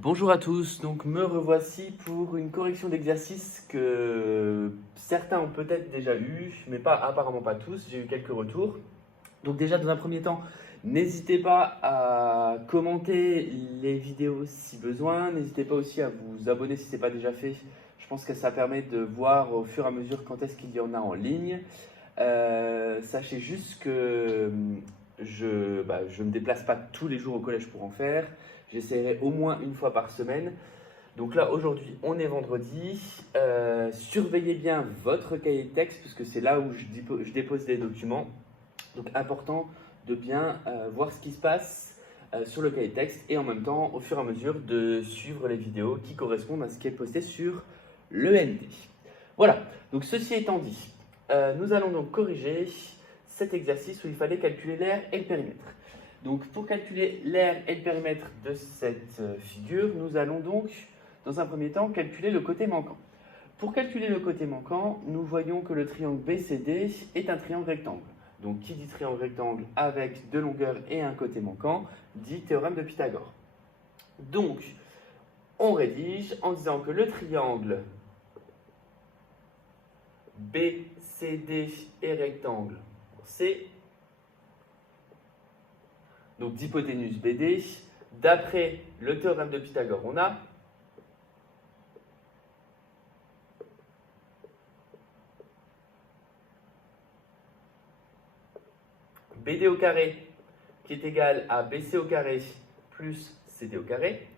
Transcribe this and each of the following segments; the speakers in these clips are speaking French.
Bonjour à tous, donc me revoici pour une correction d'exercice que certains ont peut-être déjà eu, mais apparemment pas tous, j'ai eu quelques retours. Donc déjà dans un premier temps, n'hésitez pas à commenter les vidéos si besoin, n'hésitez pas aussi à vous abonner si ce n'est pas déjà fait. Je pense que ça permet de voir au fur et à mesure quand est-ce qu'il y en a en ligne. Sachez juste que je ne me déplace pas tous les jours au collège pour en faire. J'essaierai au moins une fois par semaine. Donc là, aujourd'hui, on est vendredi. Surveillez bien votre cahier de texte, puisque c'est là où je dépose les documents. Donc important de bien voir ce qui se passe sur le cahier de texte et en même temps, au fur et à mesure, de suivre les vidéos qui correspondent à ce qui est posté sur l'END. Voilà, donc ceci étant dit, nous allons donc corriger cet exercice où il fallait calculer l'aire et le périmètre. Donc pour calculer l'aire et le périmètre de cette figure, nous allons donc, dans un premier temps, calculer le côté manquant. Pour calculer le côté manquant, nous voyons que le triangle BCD est un triangle rectangle. Donc qui dit triangle rectangle avec deux longueurs et un côté manquant, dit théorème de Pythagore. Donc, on rédige en disant que le triangle BCD est rectangle C. Donc d'hypoténuse BD, d'après le théorème de Pythagore, on a BD au carré qui est égal à BC au carré plus CD au carré,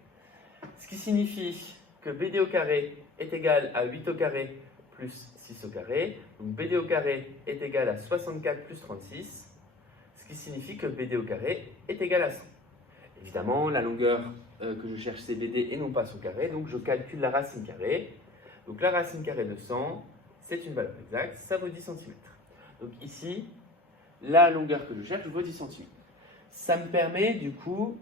ce qui signifie que BD au carré est égal à 8 au carré plus 6 au carré, donc BD au carré est égal à 64 plus 36, ce qui signifie que BD au carré est égal à 100. Évidemment, la longueur que je cherche c'est BD et non pas son carré, donc je calcule la racine carrée. Donc la racine carrée de 100, c'est une valeur exacte, ça vaut 10 cm. Donc ici, la longueur que je cherche vaut 10 cm. Ça me permet du coup,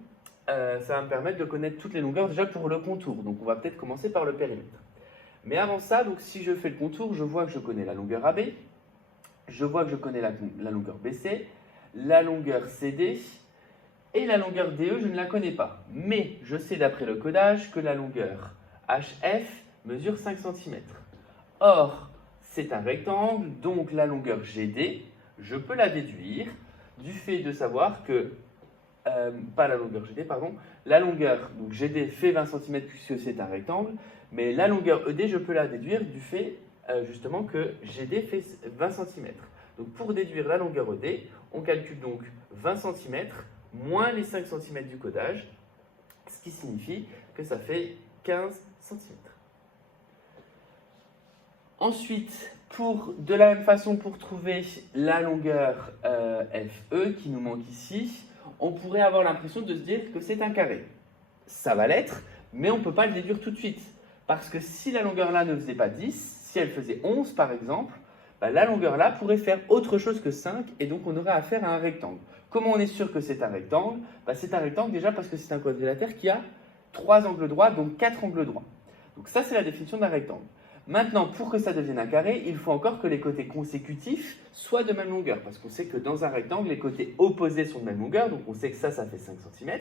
ça va me permettre de connaître toutes les longueurs déjà pour le contour. Donc on va peut-être commencer par le périmètre. Mais avant ça, donc si je fais le contour, je vois que je connais la longueur AB, je vois que je connais la longueur BC, la longueur CD, et la longueur DE, je ne la connais pas. Mais je sais d'après le codage que la longueur HF mesure 5 cm. Or, c'est un rectangle, donc la longueur GD, je peux la déduire du fait de savoir que, pas la longueur GD, pardon, la longueur donc GD fait 20 cm puisque c'est un rectangle, mais la longueur ED, je peux la déduire du fait justement que GD fait 20 cm. Donc pour déduire la longueur ED, on calcule donc 20 cm moins les 5 cm du codage, ce qui signifie que ça fait 15 cm. Ensuite, de la même façon, pour trouver la longueur FE qui nous manque ici, on pourrait avoir l'impression de se dire que c'est un carré. Ça va l'être, mais on ne peut pas le déduire tout de suite. Parce que si la longueur là ne faisait pas 10, si elle faisait 11 par exemple, la longueur là pourrait faire autre chose que 5 et donc on aurait affaire à un rectangle. Comment on est sûr que c'est un rectangle? C'est un rectangle déjà parce que c'est un quadrilatère qui a 3 angles droits, donc 4 angles droits. Donc ça c'est la définition d'un rectangle. Maintenant, pour que ça devienne un carré, il faut encore que les côtés consécutifs soient de même longueur, parce qu'on sait que dans un rectangle, les côtés opposés sont de même longueur, donc on sait que ça fait 5 cm.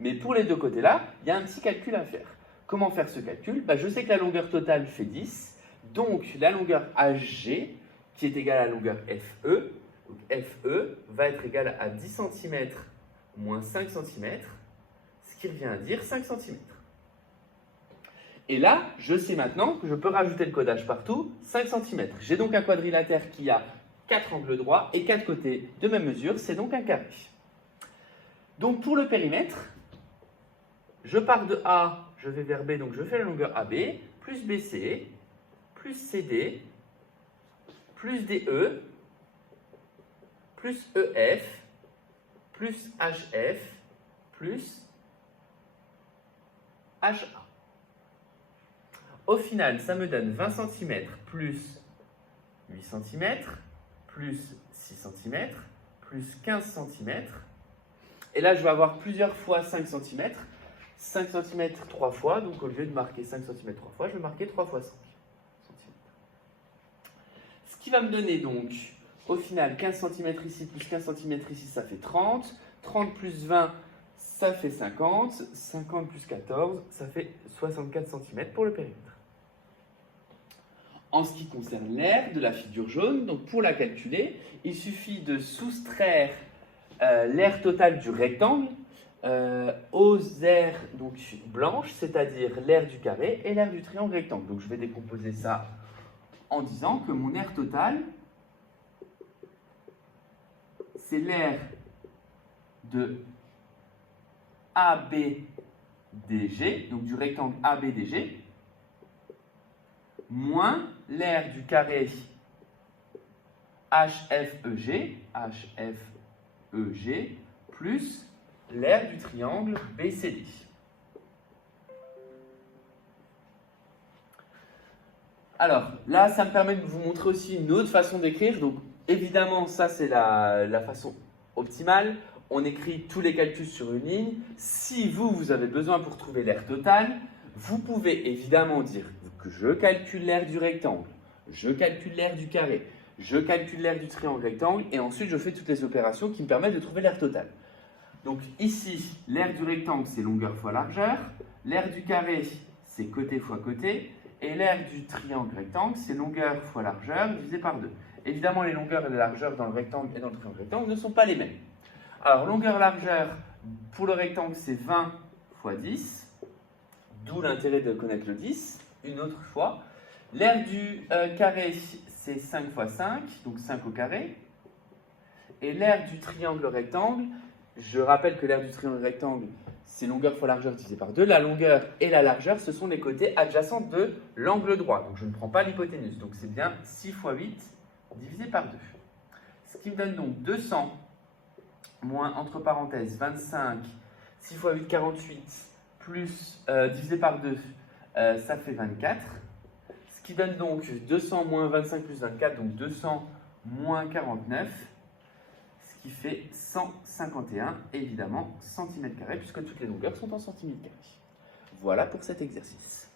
Mais pour les deux côtés-là, il y a un petit calcul à faire. Comment faire ce calcul? Je sais que la longueur totale fait 10, donc la longueur HG, qui est égale à la longueur FE, donc FE va être égale à 10 cm moins 5 cm, ce qui revient à dire 5 cm. Et là, je sais maintenant que je peux rajouter le codage partout, 5 cm. J'ai donc un quadrilatère qui a 4 angles droits et 4 côtés de même mesure, c'est donc un carré. Donc pour le périmètre, je pars de A, je vais vers B, donc je fais la longueur AB, plus BC, plus CD, plus DE, plus EF, plus HF, plus HA. Au final, ça me donne 20 cm plus 8 cm, plus 6 cm, plus 15 cm. Et là, je vais avoir plusieurs fois 5 cm. 5 cm 3 fois, donc au lieu de marquer 5 cm 3 fois, je vais marquer 3 fois 5 cm. Ce qui va me donner donc, au final, 15 cm ici plus 15 cm ici, ça fait 30. 30 plus 20, ça fait 50. 50 plus 14, ça fait 64 cm pour le périmètre. En ce qui concerne l'aire de la figure jaune, donc pour la calculer, il suffit de soustraire l'aire totale du rectangle aux aires donc, blanches, c'est-à-dire l'aire du carré et l'aire du triangle rectangle. Donc je vais décomposer ça en disant que mon aire totale, c'est l'aire de ABDG, donc du rectangle ABDG, moins l'aire du carré HFEG, plus l'aire du triangle BCD. Alors, là, ça me permet de vous montrer aussi une autre façon d'écrire. Donc, évidemment, ça, c'est la façon optimale. On écrit tous les calculs sur une ligne. Si vous avez besoin pour trouver l'aire totale, vous pouvez évidemment dire que je calcule l'aire du rectangle, je calcule l'aire du carré, je calcule l'aire du triangle rectangle, et ensuite, je fais toutes les opérations qui me permettent de trouver l'aire totale. Donc, ici, l'aire du rectangle, c'est longueur fois largeur. L'aire du carré, c'est côté fois côté. Et l'aire du triangle rectangle, c'est longueur fois largeur divisé par 2. Évidemment, les longueurs et les largeurs dans le rectangle et dans le triangle rectangle ne sont pas les mêmes. Alors, longueur-largeur, pour le rectangle, c'est 20 fois 10, d'où l'intérêt de connaître le 10. Une autre fois, l'aire du carré, c'est 5 fois 5, donc 5 au carré. Et l'aire du triangle rectangle, je rappelle que l'aire du triangle rectangle, c'est longueur fois largeur divisé par 2. La longueur et la largeur, ce sont les côtés adjacents de l'angle droit. Donc je ne prends pas l'hypoténuse. Donc c'est bien 6 fois 8 divisé par 2. Ce qui me donne donc 200 moins, entre parenthèses, 25, 6 fois 8, 48, plus divisé par 2, ça fait 24. Ce qui donne donc 200 moins 25 plus 24, donc 200 moins 49. Ce qui fait 151, évidemment, cm², puisque toutes les longueurs sont en cm². Voilà pour cet exercice.